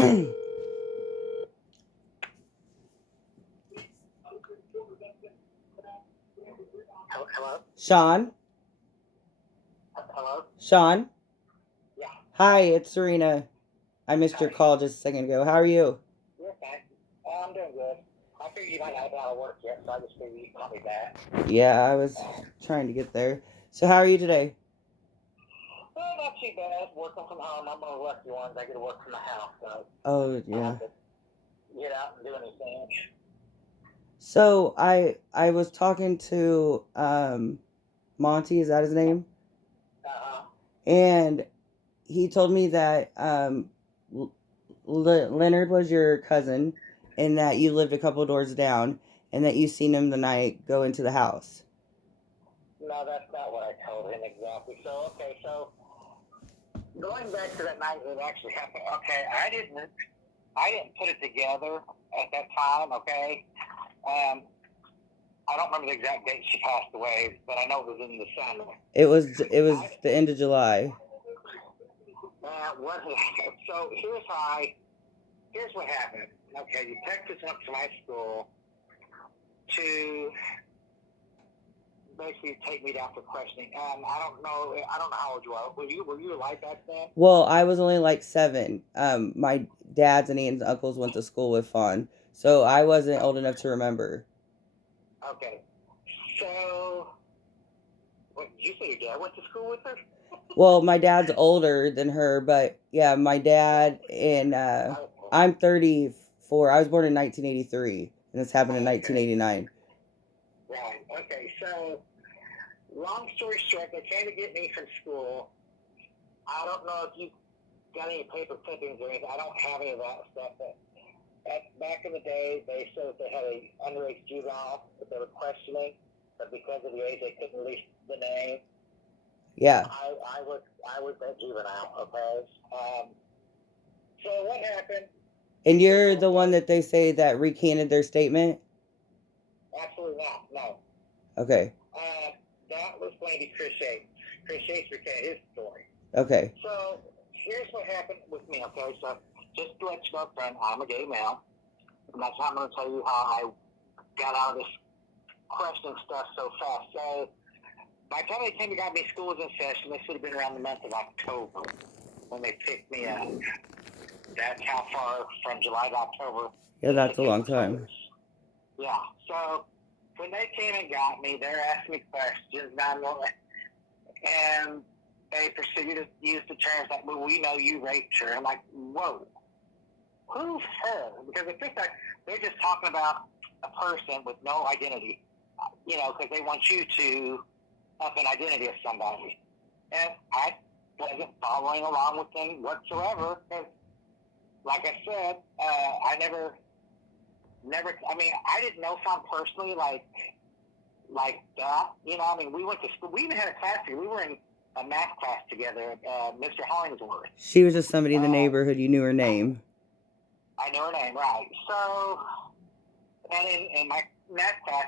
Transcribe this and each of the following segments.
Hello? Sean? Hello? Sean? Yeah. Hi, it's Serena. I missed your Hi. call just a second ago. How are you? You're fine. I'm doing good. I figured you might not have been out of work yet, so I just figured you'd call me back. Yeah, I was trying to get there. So, how are you today? Well, not too bad. Working from home. I'm one of the lucky ones. I get to work from the house, so Oh, I don't yeah. have to get out and do anything. So, I was talking to Monty, is that his name? Uh-huh. And he told me that Leonard was your cousin and that you lived a couple doors down and that you seen him the night go into the house. No, that's not what I told him exactly. So, okay, so going back to that night that actually happened, okay, I didn't put it together at that time, okay? I don't remember the exact date she passed away, but I know it was in the summer. It was the end of July. What? So here's what happened. Okay, you Texas went to my school to basically take me down for questioning. I don't know how old you are. Were you alive back then? Well, I was only like 7. My dads and aunts and uncles went to school with Fawn, so I wasn't old enough to remember. Okay. So, what did you say? Your dad went to school with her? Well, my dad's older than her, but yeah, my dad and Okay. I'm 34. I was born in 1983, and this happened in Okay. 1989. Right. Okay. So, long story short, they came to get me from school. I don't know if you got any paper clippings or anything. I don't have any of that stuff. But back in the day, they said that they had a underage juvenile that they were questioning, but because of the age, they couldn't release the name. Yeah. I was that juvenile. Okay. So what happened? And They you're told the one us that they say that recanted their statement? absolutely not. No. Okay. Uh, that was going to be Chris Yates. Chris Yates recanted his story. Okay. So here's what happened with me. Okay. So just to let you know, friend, I'm a gay male. And that's how I'm going to tell you how I got out of this questioning stuff so fast. So by the time they came to got me, school was in session. This would have been around the month of October when they picked me up. That's how far from July to October Yeah, this that's a took long time. place. Yeah. So when they came and got me, they're asking me questions, and they proceeded to use the terms like, "Well, we know you raped her." I'm like, "Whoa, who's her?" Because at this time, they're just talking about a person with no identity, because they want you to have an identity of somebody. And I wasn't following along with them whatsoever. Because, like I said, I never. I mean, I didn't know some personally like that. I mean, we went to school. We even had a class together. We were in a math class together. Mr. Hollingsworth. She was just somebody in the Uh, neighborhood. You knew her name. I know her name, right? So, and in my math class,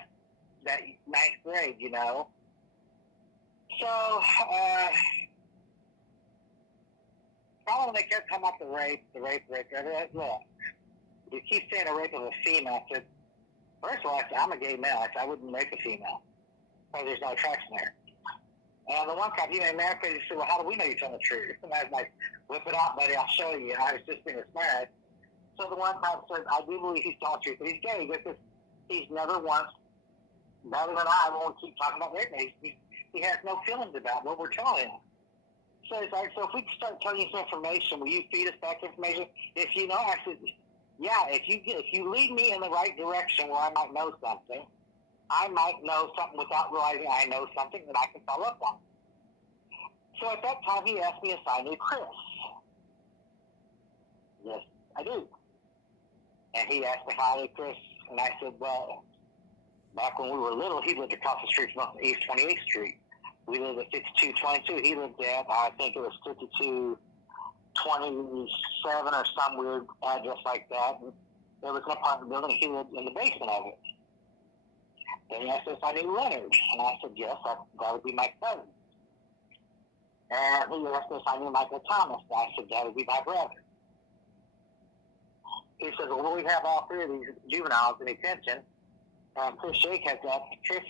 that ninth grade, So, probably they kept talking about the rape. Look, you keep saying a rape of a female. I said, first of all, I'm a gay male. I wouldn't rape a female because there's no attraction there. And the one cop, he made mad because he said, well, how do we know you're telling the truth? And I was like, whip it out, buddy, I'll show you. And I was just being smart. So the one cop says, I do believe he's telling the truth, but he's gay. Because he's never once, better than I won't keep talking about rape. He has no feelings about what we're telling him. So he's like, so if we start telling you some information, will you feed us back information? If you know, I said, yeah, if you lead me in the right direction where I might know something, I might know something without realizing I know something that I can follow up on. So at that time, he asked me to sign me Chris. Yes, I do. And he asked me how I knew Chris, and I said, well, back when we were little, he lived across the street from us, East 28th Street. We lived at 5222. He lived at, I think it was 5227 or some weird address like that. And there was an apartment building. He lived in the basement of it. Then he asked if I knew Leonard, and I said, yes, that would be my cousin. And he asked if I knew Michael Thomas, and I said, that would be my brother. he says, well, we have all three of these juveniles in detention. Chris Shake has up Chris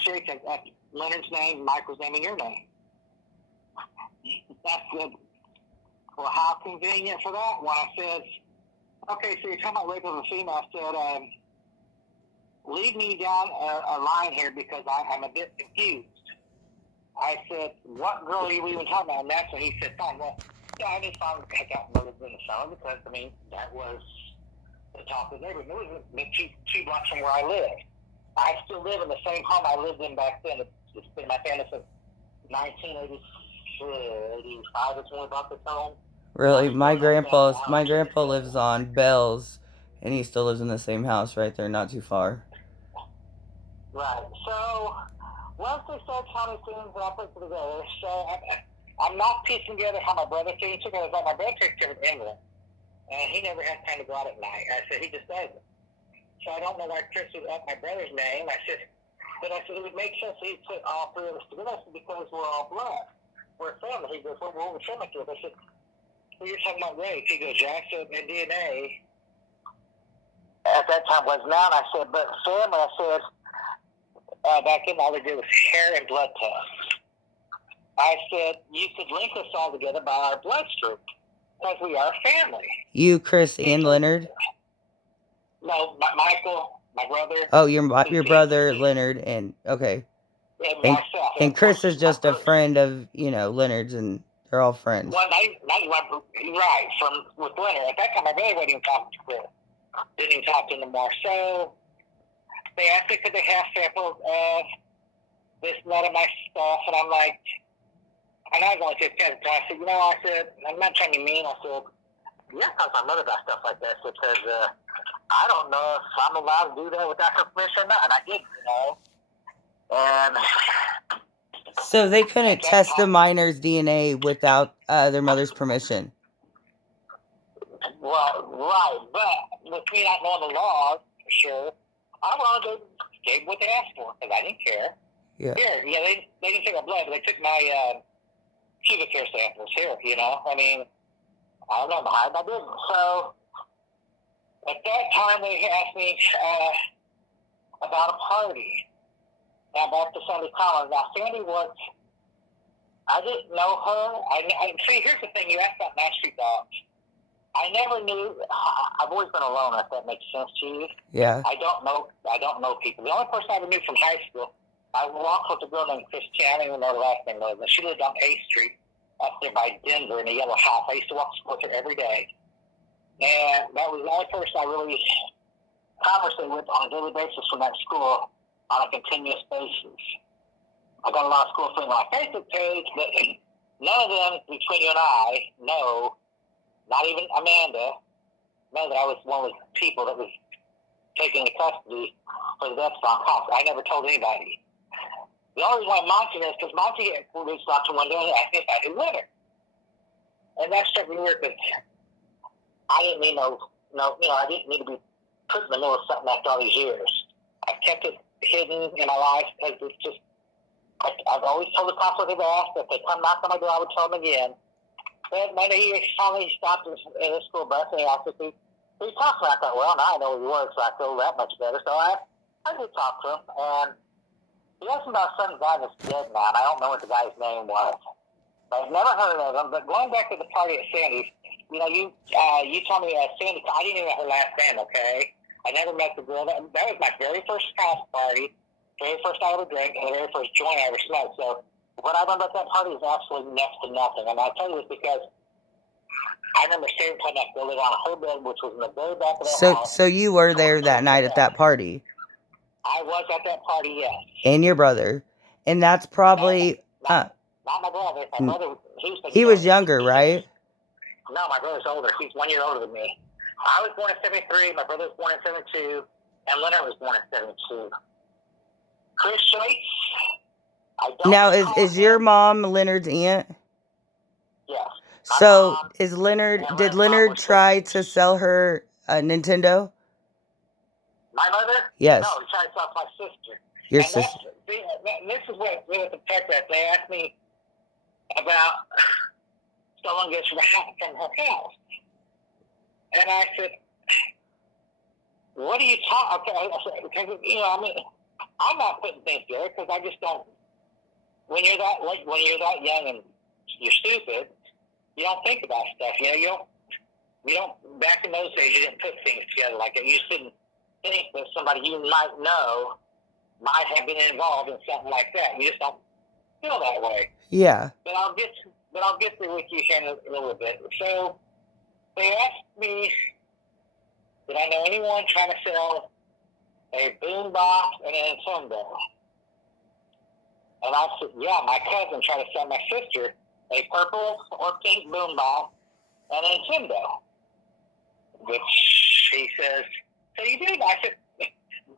Shake has up Leonard's name, Michael's name, and your name. I said, well, how convenient for that one. I said, okay, so you're talking about rape of a female. I said, lead me down a line here because I'm a bit confused. I said, what girl are you even talking about? And that's when he said, fine, well, yeah, I just found I got murdered in the summer because, I mean, that was the top of the neighborhood. It was two blocks from where I live. I still live in the same home I lived in back then. It's been my family since 1985 is when we bought this home. Really? My grandpa lives on Bells, and he still lives in the same house right there, not too far. Right. So once they start telling me things, I put it together. So I'm not piecing together how my brother takes it. Because my brother takes care of England, and he never has time to go out at night. I said he just doesn't. So I don't know why Chris was up my brother's name. I said it would make sense he put all three of us together because we're all blood. We're family. He goes, well, we're family together. I said, well, you're talking about rape. He goes, yeah, I said, and DNA at that time was not. I said, but family, I said, back then all they did was hair and blood tests. I said, you could link us all together by our bloodstream because we are family. You, Chris, and Leonard? No, Michael, my brother. Oh, your brother, Leonard, and okay. And myself. And Chris is just a friend of, Leonard's, and they're all friends. Well, right, with Leonard. At that time, I really wasn't even talking to Chris. Didn't even talk to him anymore. So they asked me could they have samples of this none of my stuff, and I'm like, and I was only 15 at the time. I said, I said, I'm not trying to be mean. I said, yeah, because I'm mother about stuff like that because I don't know if I'm allowed to do that without her permission or not, and I did, And so they couldn't test the minor's DNA without their mother's permission. Well, right, but with me not knowing the laws, for sure, I wanted to gave what they asked for because I didn't care. Yeah. Here, they didn't take my blood, but they took my pubic hair samples here. I mean, I don't know behind my business. So at that time, they asked me about a party. Now back to Sandy Collins. Now Sandy was, I didn't know her. I see. Here's the thing: you asked about Main Street Dogs. I never knew. I've always been alone. If that makes sense to you. Yeah. I don't know people. The only person I ever knew from high school, I walked with a girl named Christine. I don't even know her last name was. She lived on 8th Street up there by Denver in a yellow house. I used to walk to school with her every day, and that was the only person I really conversed with on a daily basis from that school on a continuous basis. I got a lot of school friends on my Facebook page, but none of them between you and I know. Not even Amanda, know that I was one of the people that was taken into custody for the death on house. I never told anybody. The only reason why Monty knows because Monty reached out to one day and asked me if I could live it. And that struck me weird because I didn't need I didn't need to be put in the middle of something after all these years. I've kept it hidden in my life because it's just, I've always told the cops what they've asked. If they come knock on my door, I would tell them again. But he finally stopped in the school bus and he asked if he talked to me. I thought, well, now I know who he was, so I feel that much better. So I did talk to him, and he asked me about some guy that's dead now, and I don't know what the guy's name was. I've never heard of him, but going back to the party at Sandy's, you told me Sandy, I didn't even know her last name, okay? I never met the girl. That was my very first house party, very first I ever drank, and the very first joint I ever smoked. So what I remember about that party is absolutely next to nothing. And I'll tell you this because I remember Sarah putting that building on her bed, which was in the very back of the house. So you were there that night at that party? I was at that party, yes. And your brother. And that's probably... Not my brother. My brother, he was younger, right? No, my brother's older. He's 1 year older than me. I was born in 73, my brother was born in 72, and Leonard was born in 72. Chris Shates, now, is your mom Leonard's aunt? Yes. So, did Leonard try to sell her a Nintendo? My mother? Yes. No, he tried to sell my sister. Your sister. This is what really the fact that they asked me about someone gets from her house. And I said, what are you talking? Okay, because I mean, I'm not putting things together because I just don't. When you're that young and you're stupid, you don't think about stuff. You don't. Back in those days, you didn't put things together like that. You just didn't think that somebody you might know might have been involved in something like that. You just don't feel that way. Yeah. But I'll get there with you here in a little bit. So they asked me, did I know anyone trying to sell a boombox and an Nintendo? And I said, yeah, my cousin tried to sell my sister a purple or pink boombox and a Nintendo. Which he says, so you did? I said,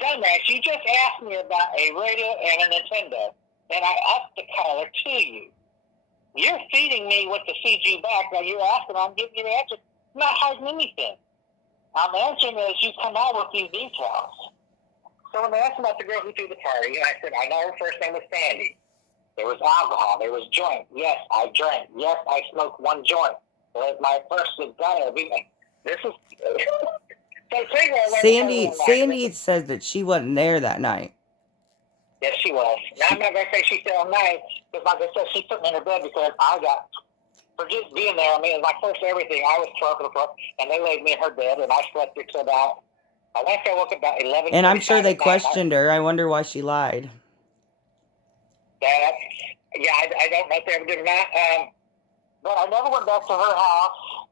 dumbass, you just asked me about a radio and a Nintendo, and I upped the collar to you. You're feeding me what to feed you back. Now you're asking, I'm giving you the answer. I'm not hiding anything. I'm answering as you come out with these details. So when they asked about the girl who threw the party, I said, I know her first name was Sandy. There was alcohol. There was joint. Yes, I drank. Yes, I smoked one joint. It was my first cigar. This is... Sandy says that she wasn't there that night. Yes, she was. Now, I'm not going to say she's still night, because like I said, she put me in her bed because I got, for just being there, I mean, it was my first everything. I was 12 and they laid me in her bed, and I slept until about, I think I woke up about 11. And I'm sure they questioned her. I wonder why she lied. Yeah, I don't know if they ever did or not. But I never went back to her house,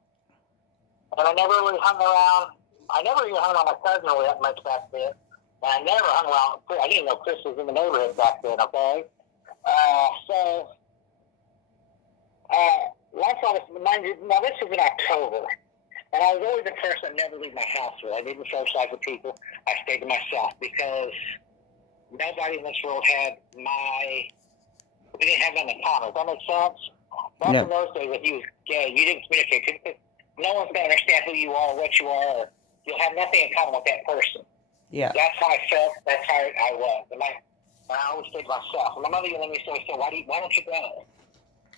and I never really hung around. I never even hung around my cousin really that much back then. And I never hung around. I didn't know Chris was in the neighborhood back then, okay? Once I was, mind you, now this was in October, and I was always the person that never leave my house with. I didn't socialize with people. I stayed to myself because nobody in this world had we didn't have nothing in common. Does that make sense? Back in those days, if you was gay, you didn't communicate because no one's going to understand who you are, what you are, or you'll have nothing in common with that person. Yeah. That's how I felt. That's how I was. And I always stayed to myself. And my mother used to say, why don't you go?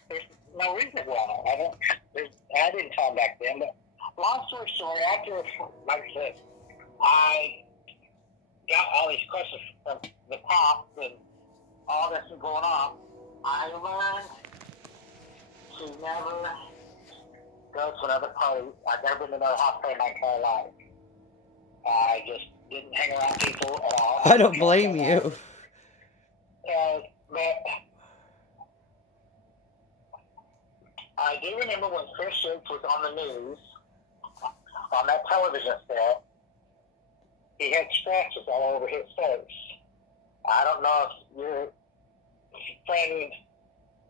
There's no reason to go. I didn't tell them back then. But long story short, after, like I said, I got all these questions from the cops and all this was going on. I learned to never go to another party. I've never been to another house party my entire life. I just didn't hang around people at all. I don't blame you. But I do remember when Chris Shakes was on the news, on that television set, he had scratches all over his face. I don't know if your friend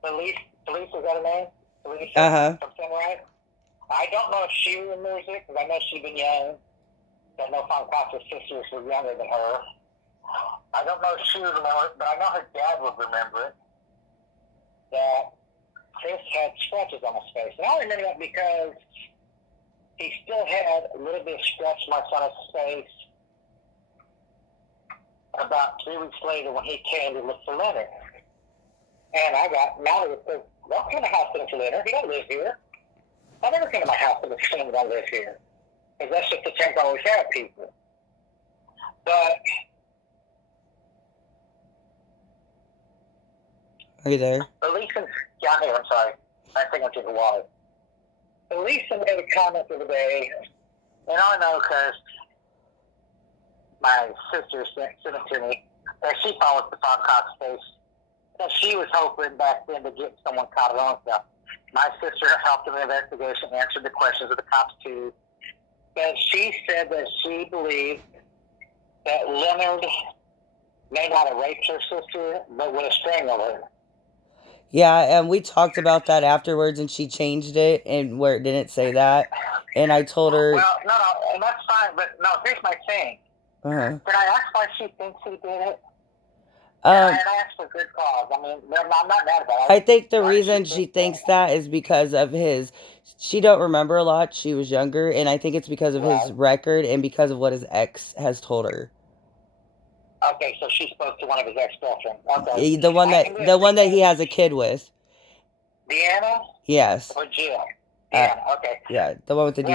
Felice, is that her name? Felice from Samurai? I don't know if she remembers it, because I know she's been young. I know Fancasa's sisters were younger than her. I don't know if she would remember it, but I know her dad would remember it. That Chris had scratches on his face. And I remember that because he still had a little bit of scratch marks on his face about 3 weeks later when he came to look for Leonard. And I got mad at him because, don't come to my house to look for Leonard. He don't live here. I never come to my house to look for someone that lives here. Because that's just the terms I always have people. But are you there? Elisa, yeah, I'm here, I'm sorry. I think I'm taking water. Elisa made a comment the other day, and I know because my sister sent it to me, and she follows the Fox space. And she was hoping back then to get someone caught on stuff. My sister helped in the investigation, answered the questions of the cops too. And she said that she believed that Leonard may not have raped her sister, but would have strangled her. Yeah, and we talked about that afterwards, and she changed it, and where it didn't say that. And I told her... Well, no, and that's fine, but no, here's my thing. Can I ask why she thinks he did it? And I asked for good cause. I mean, I'm not mad about it. I think the reason she thinks that is because of his... She don't remember a lot. She was younger, and I think it's because of his record and because of what his ex has told her. Okay, so she spoke to one of his ex-girlfriends. Okay. The one that he has a kid with. Deanna? Yes. Or Jill? Deanna, okay. Yeah, the one with the D.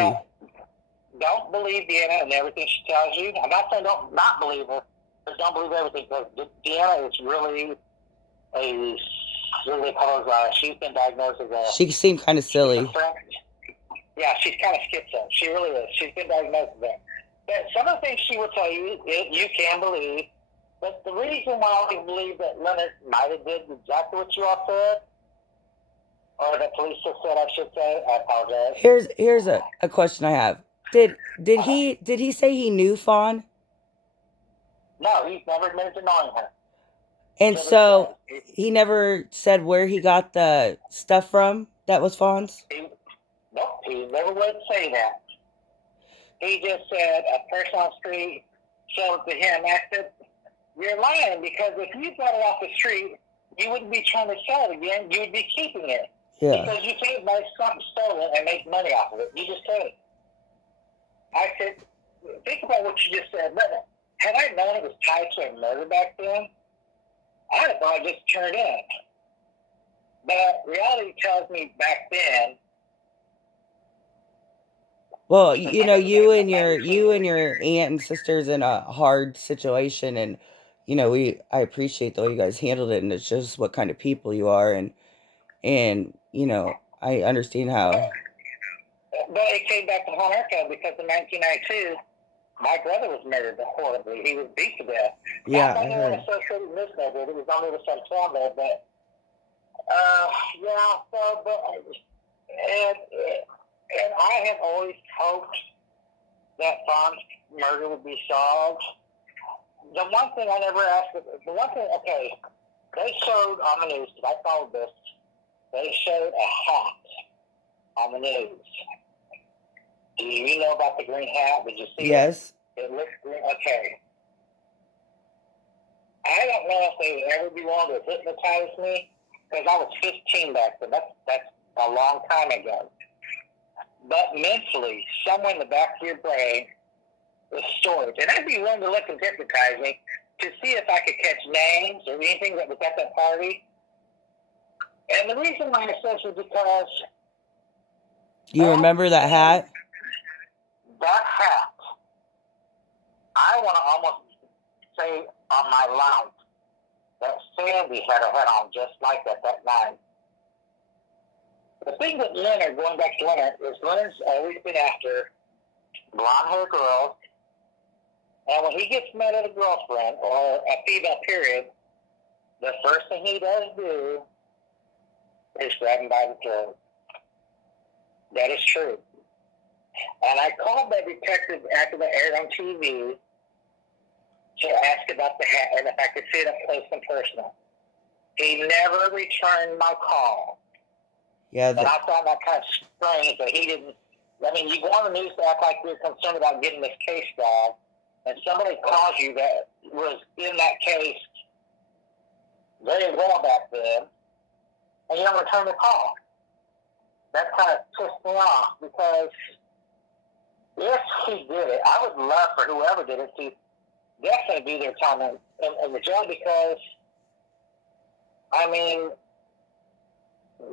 don't believe Deanna and everything she tells you. I'm not saying don't not believe her, but don't believe everything because Deanna is really she's been diagnosed as a. She seemed kind of silly. Yeah, she's kind of schizo. She really is. She's been diagnosed with that. But some of the things she will tell you, you can believe. But the reason why I believe that Leonard might have did exactly what you all said, or the police just said, I should say, I apologize. Here's a question I have. Did he say he knew Fawn? No, he's never admitted to knowing her. And so he never said where he got the stuff from that was Fawn's? Nope, he never would say that. He just said a person on the street showed it to him. I said, you're lying because if you got it off the street, you wouldn't be trying to sell it again. You would be keeping it. Yeah. Because you can't buy something stolen and make money off of it. You just can't. I said, think about what you just said. But had I known it was tied to a murder back then, I'd have probably just turned in. But reality tells me back then. Well, you know, you and your aunt and sister's in a hard situation, and you know, I appreciate the way you guys handled it, and it's just what kind of people you are, and you know, I understand how. But it came back to haunt our because in 1992, my brother was murdered horribly. He was beat to death. Yeah, I heard. Associated with this neighborhood. It was on the other side of town there, but yeah. So, but and I have always hoped that Fawn's murder would be solved. The one thing I never asked, the one thing, okay, they showed on the news, because I followed this, they showed a hat on the news. Do you know about the green hat? Did you see yes. it? It looks green. Okay. I don't know if they would ever be willing to hypnotize me, because I was 15 back then. That's a long time ago. But mentally, somewhere in the back of your brain is stored. And I'd be willing to let them hypnotize me to see if I could catch names or anything that was at that party. And the reason why I say this is because... You remember that hat? That hat, I want to almost say on my life that Sandy had a hat on just like that night. The thing with Leonard, going back to Leonard, is Leonard's always been after blonde-haired girls. And when he gets mad at a girlfriend or a female period, the first thing he does do is grab him by the throat. That is true. And I called that detective after that aired on TV to ask about the hat and if I could see it up close and personal. He never returned my call. Yeah, and I found that kind of strange that he didn't. I mean, you go on the news to act like you're concerned about getting this case solved, and somebody calls you that was in that case very well back then, and you don't return the call. That kind of pissed me off because if he did it, I would love for whoever did it to definitely be their time in the jail because, I mean,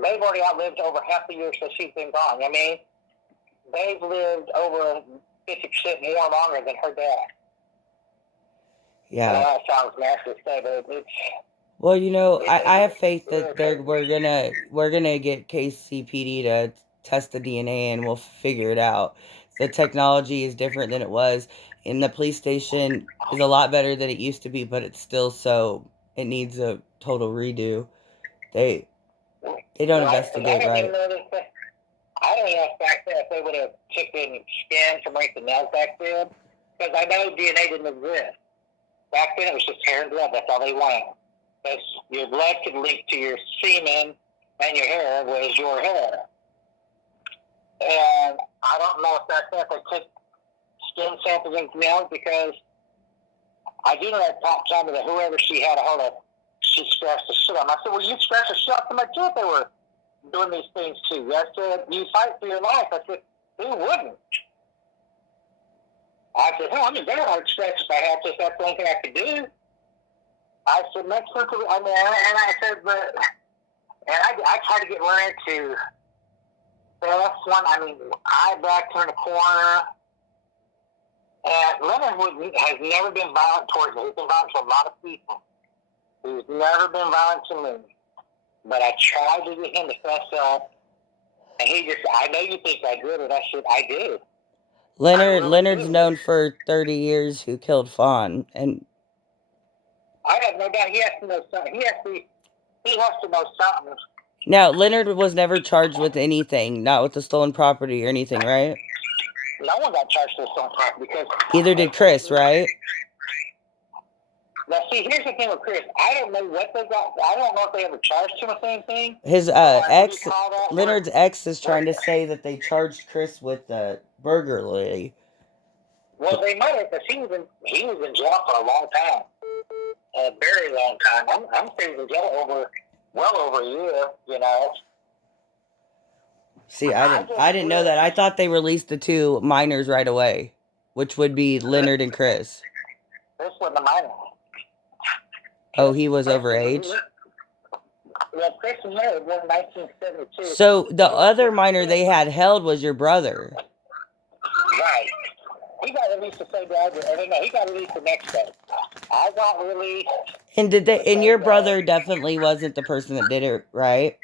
they've already outlived over half the years that she's been gone. I mean, they've lived over 50% more longer than her dad. Yeah. That sounds nasty to say, but it's... Well, you know, I have faith that we're gonna get KCPD to test the DNA and we'll figure it out. The technology is different than it was, and the police station is a lot better than it used to be, but it's still it needs a total redo. They don't investigate right. I don't know back then if they would have taken scans to make the nails back then, because I know DNA didn't exist. Back then it was just hair and blood, that's all they wanted. Because your blood could link to your semen and your hair was your hair. And I don't know if that's if they took skin samples and nails, because I do know that Pop told me that whoever she had a hold of, she scratched the shit out. I said, well, you scratched the shit out of my kid they were doing these things too. I said, you fight for your life. I said, who wouldn't? I said, I mean, they're hard scratch if I had to, if that's the only thing I could do. I said, next week, I mean, and I said, but, and I tried to get Leonard to, that's one, I mean, I backed her in the corner, And Leonard has never been violent towards me. He's been violent to a lot of people. He's never been violent to me. But I tried to get him to fess up. And he just, I know you think I did it. I did. Leonard's known for 30 years who killed Fawn, and I have no doubt he has to know something. He has to know something. now Leonard was never charged with anything, not with the stolen property or anything, right? No one got charged with stolen property because either did Chris, right? Now, see, here's the thing with Chris. I don't know what they got. I don't know if they ever charged him with anything. His ex, Leonard's ex, is trying to say that they charged Chris with burglary. Well, they might have, because he was in jail for a long time, a very long time. I'm saying he was in jail well over a year. You know. See, I didn't know that. I thought they released the two minors right away, which would be Leonard and Chris. This wasn't a minor. Oh, he was overage? Well, Chris was married in 1972. So the other minor they had held was your brother. Right. He got released the same day. No, he got released the next day. I got released. And and your brother definitely wasn't the person that did it, right?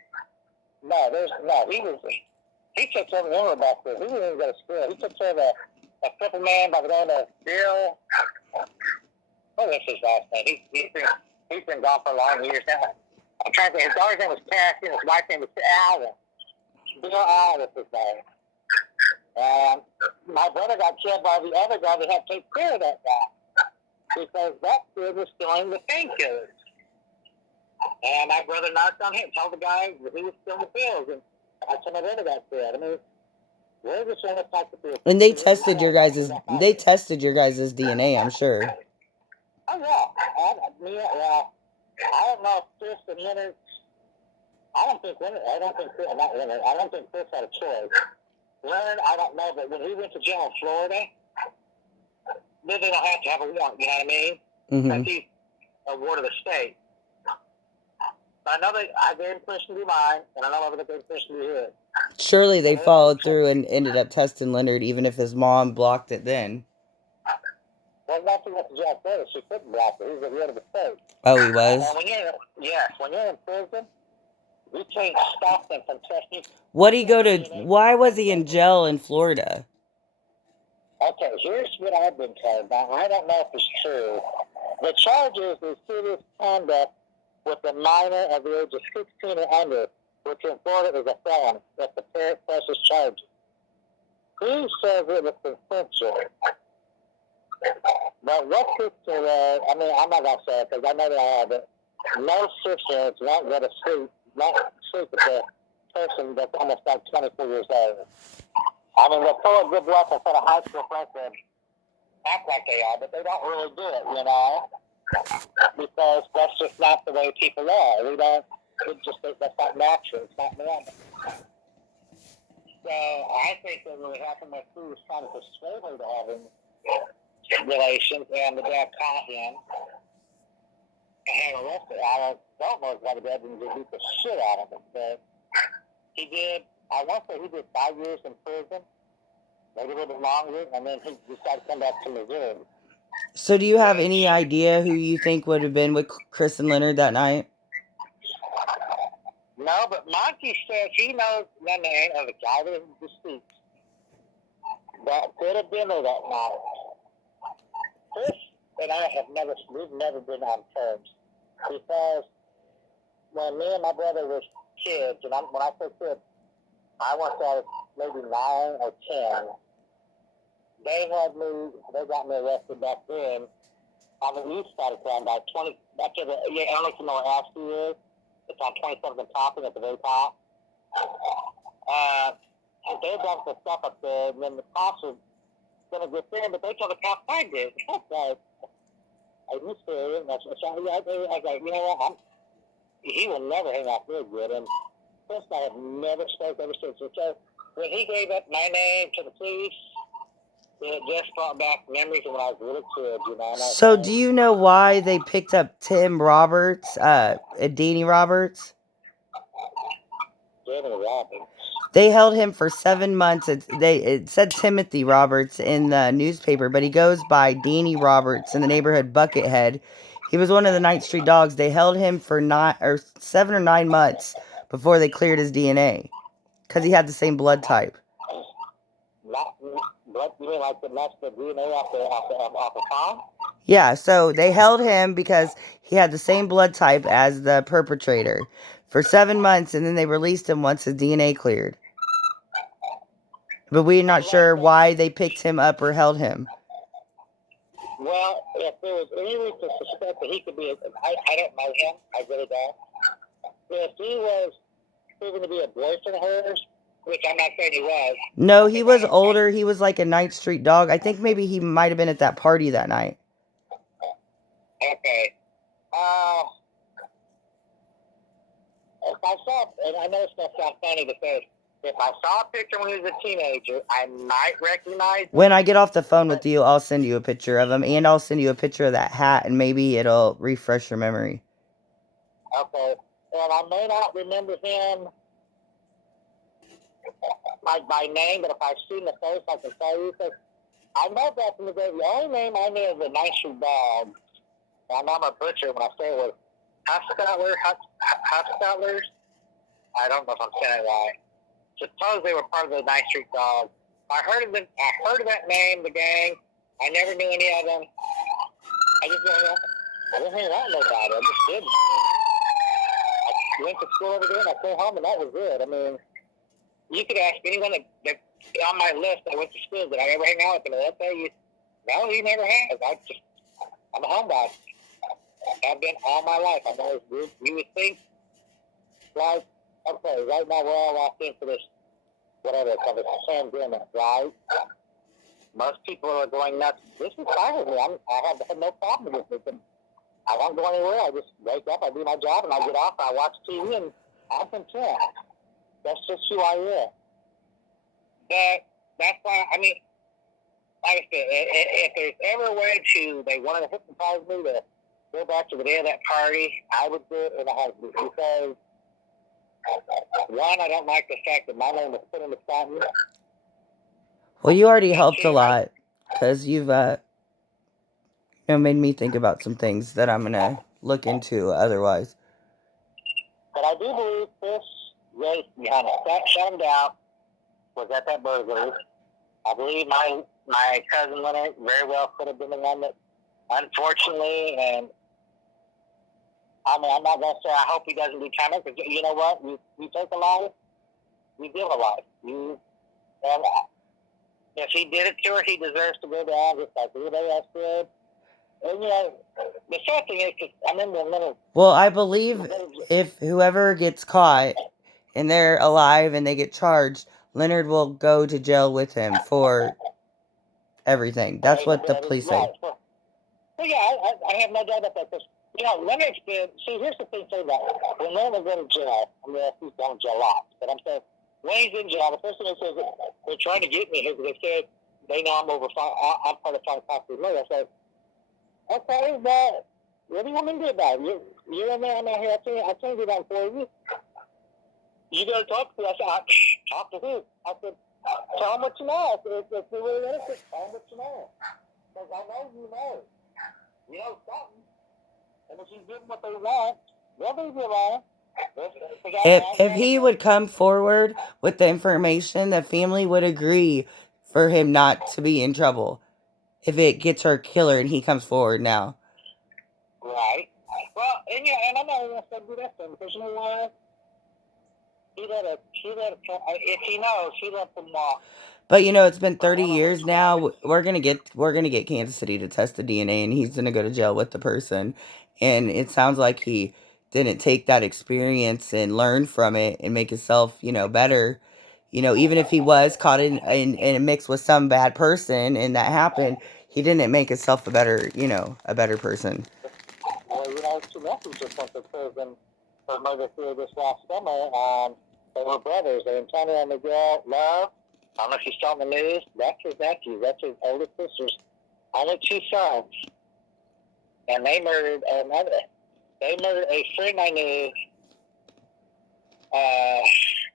No, he took care of the back there. He didn't even go to school. He took care of a crippled man by the name of Bill. What was his last name? He's been gone for a long years now. I'm trying to think. His daughter's name was Cassie, and his wife's name was Allen. Bill Allen is his name. And my brother got killed by the other guy that had to take care of that guy because that kid was stealing the painkillers. And my brother knocked on him, told the guy that he was stealing the pills, and that's when my brother got killed. I mean, we're just trying to talk to people. And they tested your guys' DNA, I'm sure. Oh yeah, I don't know if Chris and Leonard. I don't think Chris had a choice. Leonard, I don't know, but when he went to jail in Florida, they don't have to have a warrant. You know what I mean? Mm-hmm. He's a ward of the state. I know I gave permission to be mine, and I know they gave permission to be his. Surely they followed through and ended up testing Leonard, even if his mom blocked it then. Well, once he went to jail first, she couldn't block it. He was a ward of the state. Oh, he was? And when you're in prison, you can't stop them from testing. Why was he in jail in Florida? Okay, here's what I've been told. Now, I don't know if it's true. The charges is serious conduct with a minor of the age of 16 or under, which in Florida is a felony. That's the parent presses charges. He says it was consensual. But what sister, I mean, I'm not going to say it because I know they are, but most sisters won't go to sleep with a person that's almost like 24 years old. I mean, they're full of good luck in front of high school friends and act like they are, but they don't really do it, you know, because that's just not the way people are. That's not natural. It's not normal. So I think that really happened when he was trying to persuade her to having relations, and the dad caught him and had arrested. I don't know if the dad didn't beat the shit out of him, but he did. I want to say he did 5 years in prison, maybe a little bit longer, and then he decided to come back to Missouri. So do you have any idea who you think would have been with Chris and Leonard that night? No, but Monty says he knows the name of the guy that was deceased. That could have been there that night. Chris and I we've never been on terms, because when me and my brother were kids, and when I say kids, I want to say maybe 9 or 10. They got me arrested back then on the east side of town by 20. After I don't know if you know where Ashby is. It's on 27th and Topping at the very top. They done some stuff up there, and then the cops were going to get in, but they told the cops I did. Are you serious? I was like, you know what? He will never hang out there with him. Chris and I have never spoken ever since. So when he gave up my name to the police, it just brought back memories of when I was a little kid, you know. So do you know why they picked up Tim Roberts, Danny Roberts? Danny Roberts. They held him for 7 months. It said Timothy Roberts in the newspaper, but he goes by Danny Roberts in the neighborhood Buckethead. He was one of the Ninth Street Dogs. They held him for 7 or 9 months before they cleared his DNA because he had the same blood type. Not blood, you mean like the DNA off the farm? Yeah, so they held him because he had the same blood type as the perpetrator for 7 months, and then they released him once his DNA cleared. But we're not sure why they picked him up or held him. Well, if there was any reason to suspect that he could be, I don't know him, I really don't. If he was proven to be a boyfriend of hers, which I'm not saying he was. No, he was older. He was like a Ninth Street Dog. I think maybe he might have been at that party that night. Okay. If I saw, and I know it's not sound funny to say, if I saw a picture when he was a teenager, I might recognize him. When I get off the phone with you, I'll send you a picture of him, and I'll send you a picture of that hat, and maybe it'll refresh your memory. Okay. And I may not remember him by name, but if I've seen the face, I can tell you. Because I know back in the day, the only name I knew of the Ninth Street Dog, and I'm a butcher when I say it, was Hustlers. I don't know if I'm saying it right. Suppose they were part of the Ninth Street Dog. I heard of that name, the gang. I never knew any of them. I didn't hang out with nobody. I just didn't. I went to school every day and I came home and that was it. I mean, you could ask anyone that on my list that went to school, did I ever hang out with them? They'll tell you, no, he never has. I'm a homebody. I've been all my life. I've always, you would think, like, okay, right now we're all locked into this, whatever it's called, this pandemic, right? Most people are going nuts. This is fine with me. I have no problem with it. I don't go anywhere. I just wake up, I do my job, and I get off, I watch TV, and I'm content. That's just who I am. But that's why, I mean, like I said, if there's ever a way they wanted to hypnotize me to go back to the day of that party, I would do it in a heartbeat. Because, one, I don't like the fact that my name was put in the fountain. Well, you already helped a lot because you've made me think about some things that I'm gonna look into otherwise. But I do believe this race behind it, shut him down, was at that burglary. I believe my cousin Leonard very well could have been the one that, unfortunately, and I mean, I'm not going to say I hope he doesn't do time, because you know what? You take a life, you give a life. And if he did it to her, he deserves to go down just like everybody else did. And, the sad thing is, I'm in the middle. Well, I believe if whoever gets caught and they're alive and they get charged, Leonard will go to jail with him for everything. That's what the police say. Well, yeah, I have no doubt about that. Because, Leonard's been, see, here's the thing too about when Leonard was in jail, I mean, he's going to jail lots, but I'm saying, when he's in jail, the first thing they say is, they're trying to get me here because they said they know I'm part of Fine Cops with I said, okay, but what do you want me to do about it? You're in there, I'm out here, I can't do that for you. You got to talk to me. I said, talk to who? I said, tell them what you know. If they're really innocent, tell them what you know. Because I know you know. You know something. And if you give them what they want, they'll leave you alone. If he would come forward with the information, the family would agree for him not to be in trouble. If it gets her killer and he comes forward now. Right. Well, and I'm not even going to do that thing because you know what? If he knows, he let them walk. But it's been 30 years now. We're gonna get Kansas City to test the DNA, and he's gonna go to jail with the person. And it sounds like he didn't take that experience and learn from it and make himself, better. Even if he was caught in a mix with some bad person and that happened, he didn't make himself a better person. Well, two messages from the prison for murder through this last summer. They were brothers. They encountered on the girl, Love. I don't know if you saw the news. That's his nephew. That's his older sister's only two sons. And they murdered a friend I knew.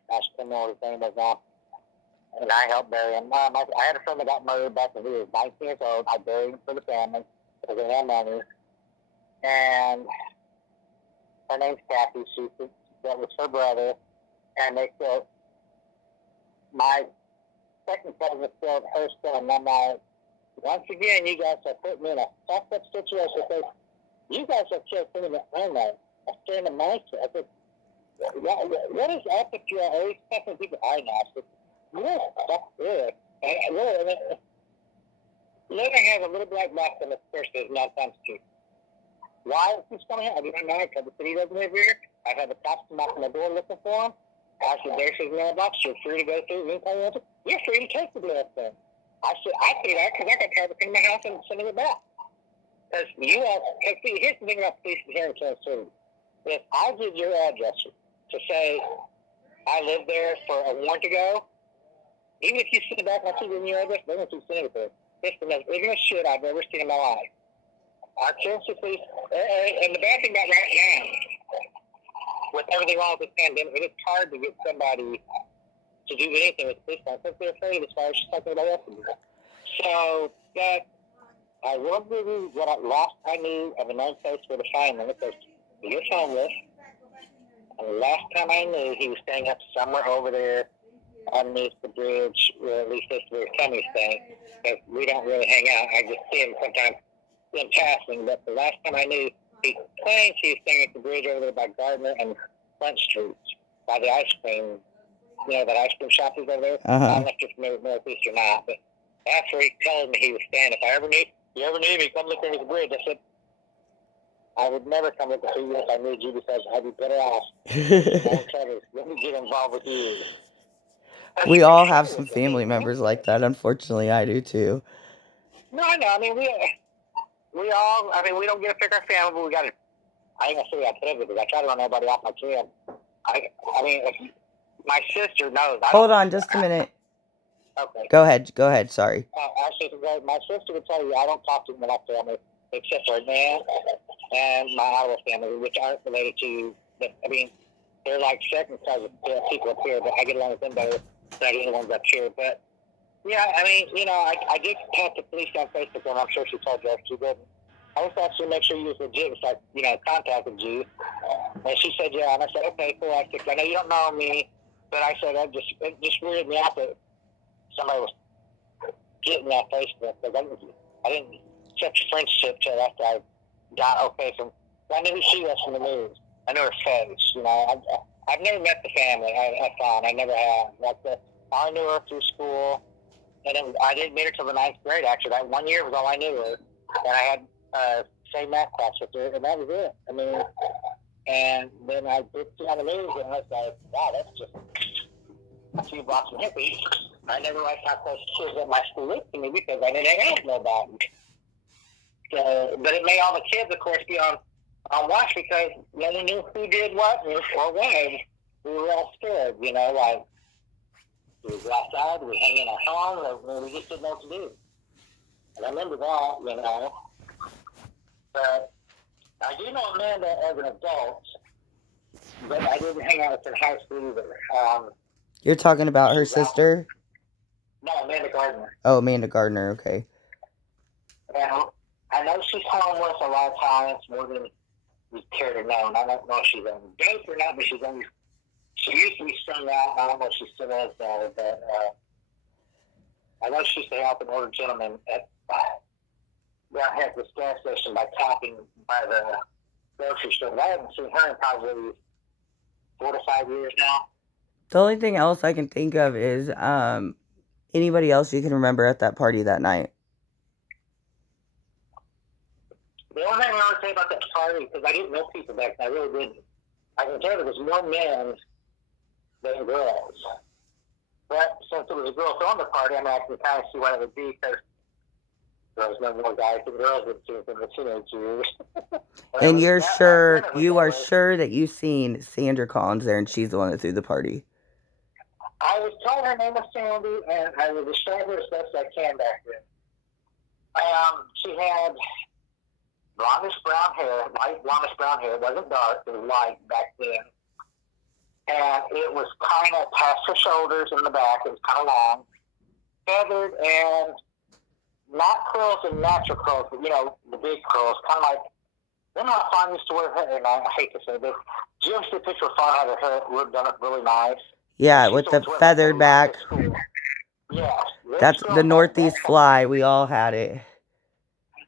Nash Kimmel, his name was, and I helped bury him. I had a friend that got murdered back when he was 19 years old. I buried him for the family because they had money. And her name's Kathy. That was her brother. And they said, my second cousin killed her son. And I'm like, once again, you guys have put me in a fucked up situation because you guys have killed someone that I know. A friend of mine. I said, what is up with you always fucking people I know? I said, yeah, that's good. And really, living has a little black box in the first is not sensitive. Why is this coming here? I didn't know because the city doesn't live here. I've had the cops come up on the door looking for him. I said, there's his mailbox. You're free to go through. You're free to take the damn thing. I said, I say that because I got tired of picking my house and sending it back. Because see, here's the thing about police here in Kansas City. If I give your address to say I lived there for a warrant to go, even if you send it back and I keep giving your address, they're going to keep sending it there. It's the most ignorant shit I've ever seen in my life. Our Kansas police, and the bad thing about right now, with everything wrong with this pandemic, it is hard to get somebody to do anything with police because they're afraid as far as just talking about else. So, but I will give you what last I knew of a known place for the fireman because he was homeless. And the last time I knew, he was staying up somewhere over there underneath the bridge, or at least that's where Tommy's staying. Because we don't really hang out. I just see him sometimes in passing. But the last time I knew, he claims he was staying at the bridge over there by Gardner and Front Streets, by the ice cream. You know, that ice cream shop is over there? I don't know if you're familiar with Northeast or not, but that's where he told me he was staying. If you ever need me, come look under the bridge. I said, I would never come look at you if I need you because I'd be better off. Let me get involved with you. We all have some family members like that. Unfortunately, I do too. No, I know. I mean, we all. I mean, we don't get to pick our family, but we got to. I ain't gonna say I put because I try to run everybody off my kid. I mean, if my sister knows. Hold on, just a minute. Okay. Go ahead. Sorry. Actually, my sister would tell you I don't talk to them in my family except for Nan and my Ottawa family, which aren't related to. I mean, they're like second cousins. They're people up here, but I get along with them better than I get the ones up here. But yeah, I mean, you know, I did talk to police on Facebook, and I'm sure she told you if she didn't. I just actually make sure you was legit, so I, you know, contacted you. And she said, yeah. And I said, okay, cool. I said, I know you don't know me, but I said, it just weirded me out that somebody was getting that Facebook because I didn't accept friendship till after I got okay from. I knew who she was from the news. I knew her face. You know, I've never met the family. I found I never have. I knew her through school, and then I didn't meet her till the 9th grade. Actually, that 1 year was all I knew her, and I had same math class with her, and that was it. I mean, and then I did see on the news, and I was like, wow, that's just a few blocks from hippie. I never liked how close kids at my school looked to me because I didn't hang out with nobody. So, but it made all the kids, of course, be on watch because no one knew who did what or why. We were all scared, you know, like we go outside, we hang in our home, or we just didn't know what to do. And I remember that, you know. But I do know Amanda as an adult, but I didn't hang out with her in high school either. You're talking about her sister? No, Amanda Gardner. Oh, Amanda Gardner, okay. Well, I know she's homeless a lot of times, more than we care to know. And I don't know if she's on dope or not, but she used to be strung out. I don't know if she still is though, but I know she used to help an older gentleman down here at this gas station by tapping by the grocery store. But I haven't seen her in probably 4 to 5 years now. The only thing else I can think of is anybody else you can remember at that party that night? The only thing I would say about that party, because I didn't know people back then, I really didn't. I can tell there was more men than girls. But since there was a girl throwing the party, I mean, I can kind of see what it would be, because there was no more guys than girls would see from the teenage years. And you are sure that you've seen Sandra Collins there, and she's the one that threw the party? I was told her name was Sandy, and I will describe her as best I can back then. She had blondish brown hair, light blondish brown hair. It wasn't dark, it was light back then. and it was kind of past her shoulders in the back. It was kind of long, feathered, and not curls and natural curls, but the big curls, kind of like. Then my Fawn used to wear hair, and I hate to say this. Do you ever see a picture of Fawn had her hair done up really nice? Yeah, She with used the to wear like feathered back. Yes, That's the Northeast fly. We all had it.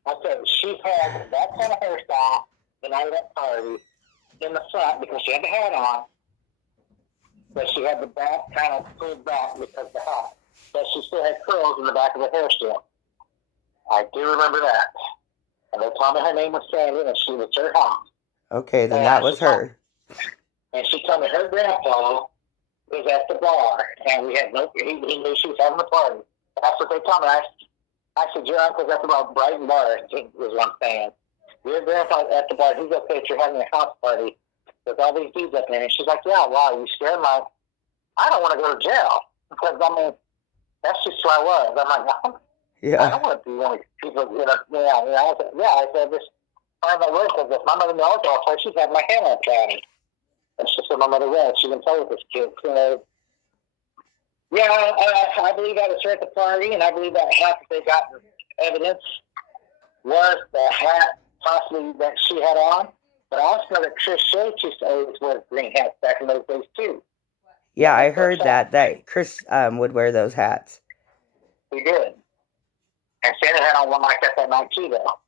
Okay, she had that kind of hairstyle the night of that party in the front because she had the hat on, but she had the back kind of pulled back because of the hat. But she still had curls in the back of the hair still. I do remember that. And they told me her name was Sandy, and she was her house. Okay, then that was her. And she told me her grandpa was at the bar, and he knew she was having a party. That's what they told me. I said, your uncle's at the bar, Brighton Bar, was what I'm saying. Your grandpa's at the bar, he's okay if you're having a house party with all these dudes up there. And she's like, yeah, wow, you scared? I'm like, I don't want to go to jail. Because, that's just who I was. I'm like, I don't want to be one of these people, I said, I said, just find my work, because if my mother knows all the she's had my hand up at it. That's just what my mother was. She didn't play with this kid. So, I believe that was her at the party, and I believe that hat that they got evidence was the hat possibly that she had on. But I also know that Chris Shades used to always wear green hats back in those days, too. Yeah, I heard that Chris would wear those hats. He did. And Santa had on one like that night, too, though.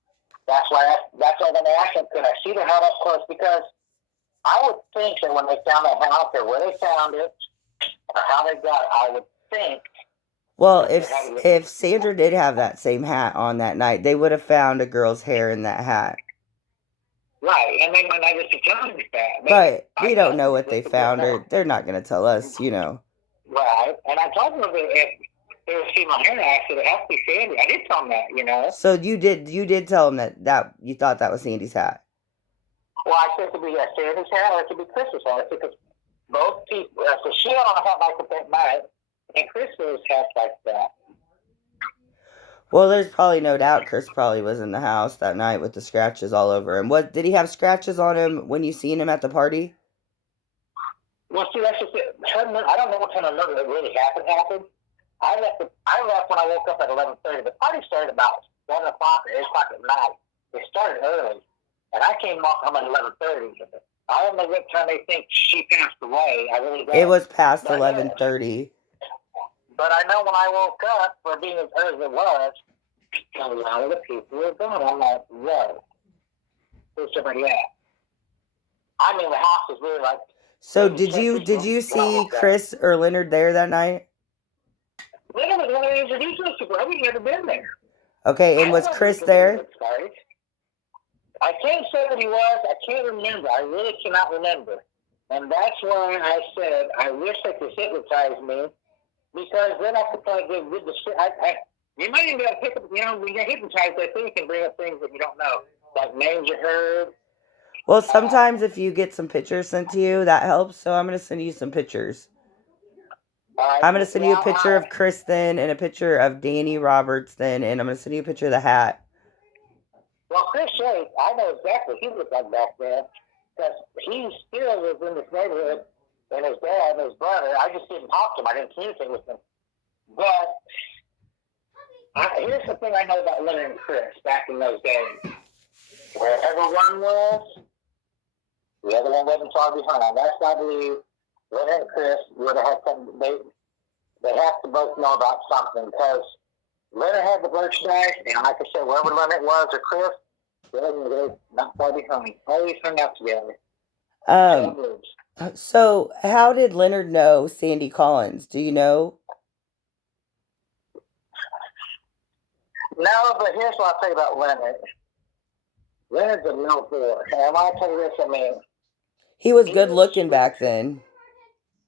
That's why when they asked him, could I see the hat up close? Because I would think that when they found that hat out there, where they found it, or how they got it, I would think. Well, if Sandra did have that same hat on that night, they would have found a girl's hair in that hat. Right, and they might not just be telling us that. But we don't know what they found, or they're not going to tell us, Right, and I told them if they were seeing my hair, I said it has to be Sandy. I did tell them that, So you did tell them that you thought that was Sandy's hat. Well, I said it could be Sandy's hat or it could be Chris's hat because both people. So she had on a hat like that night, and Chris was hat like that. Well, there's probably no doubt Chris probably was in the house that night with the scratches all over him. What did he have scratches on him when you seen him at the party? Well, see, that's just it. I don't know what kind of murder that really happened. I left when I woke up at 11:30. The party started about 7 o'clock or 8 o'clock at night. It started early, and I came home at 11:30. I don't know what time they think she passed away. I really don't. It was past 11:30. But I know when I woke up, for being as early as it was, a lot of the people were gone. I'm like, whoa, where's somebody at? I mean, the house was really like. So did you see Chris or Leonard there that night? Leonard was one of the introduced us to. I would never been there. Okay, and was Chris there? I can't say that he was. I can't remember. I really cannot remember. And that's why I said I wish they could hypnotize me, because then I could probably give good you might even be able to pick up, when you're hypnotized, I think you can bring up things that you don't know, like names you heard. Well, sometimes if you get some pictures sent to you, that helps. So I'm going to send you some pictures. I'm going to send you a picture of Kristen and a picture of Danny Robertson, and I'm going to send you a picture of the hat. Well, Chris Shades, I know exactly what he looked like back then, because he still was in this neighborhood, and his dad and his brother. I just didn't talk to him. I didn't communicate with them. But here's the thing I know about Leonard and Chris back in those days. Wherever one was, the other one wasn't far behind. That's why I believe Leonard and Chris would have had something. They have to both know about something, because Leonard had the merchandise, and like I said, wherever Leonard was or Chris, they were not far behind. Always hung out together. So how did Leonard know Sandy Collins? Do you know? No, but here's what I'll tell you about Leonard. Leonard's a no boy. And I tell you this, he was good looking back then.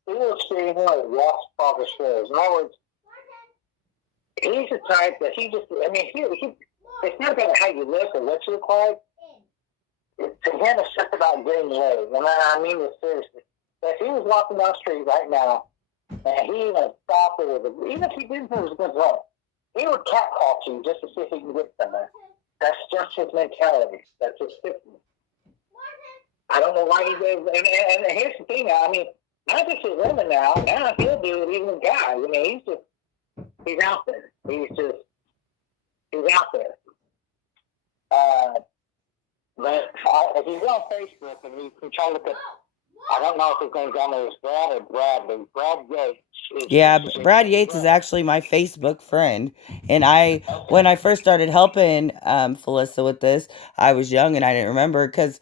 He was extremely Ross Father shows. In other words, he's the type that he it's not about how you look or what you look like. To him, it's just about getting laid. And I mean this seriously. If he was walking down the street right now, and he even stopped even if he didn't think it was a good look, he would catcall you just to see if he can get somewhere. That's just his mentality. That's his fitness. I don't know why he did. And here's the thing. not just with women now. Now he'll do it even with guys. I mean, he's out there. He's out there. But if you go on Facebook and you can try to look at, I don't know if his name's on there as Brad or Brad, but Brad Yates. Yeah, Brad Yates is actually my Facebook friend. And when I first started helping Felissa with this, I was young and I didn't remember because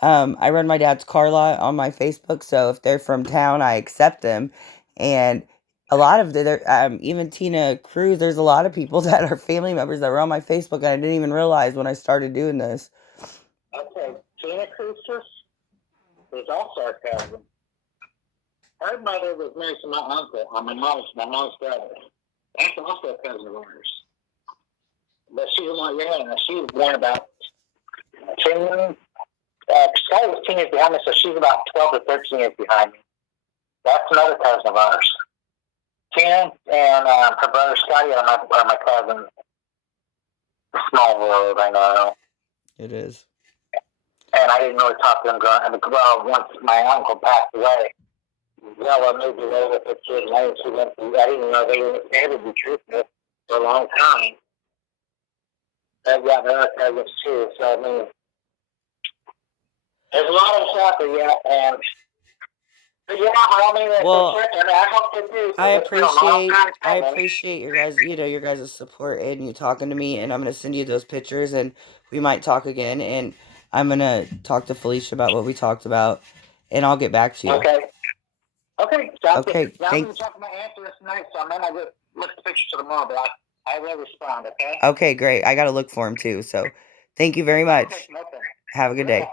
I run my dad's car lot on my Facebook. So if they're from town, I accept them. And a lot of even Tina Cruz, there's a lot of people that are family members that were on my Facebook and I didn't even realize when I started doing this. Okay, Tina Cruz is also our cousin. Her mother was married to my uncle, my mom's brother. That's also a cousin of ours. But she's a lot younger. She was born about 10. Sky was 10 years behind me, so she's about 12 to 13 years behind me. That's another cousin of ours. Tina and her brother Scotty are my cousins. Small world, I know. It is. And I didn't really talk to them once my uncle passed away. Well, I moved away with the kid name. I didn't know they would be truthful for a long time. They've got their other cousins too. So I mean, there's a lot of us out there, yeah. And but yeah, I mean, well, I hope they do. I appreciate your guys' support and you talking to me. And I'm gonna send you those pictures, and we might talk again. And I'm gonna talk to Felicia about what we talked about, and I'll get back to you. Okay. Okay. Okay. Now I'm gonna talk to my aunt tonight, so I might not look at the pictures tomorrow, but I will respond. Okay. Okay, great. I gotta look for him too. So, thank you very much. Okay. Have a good day.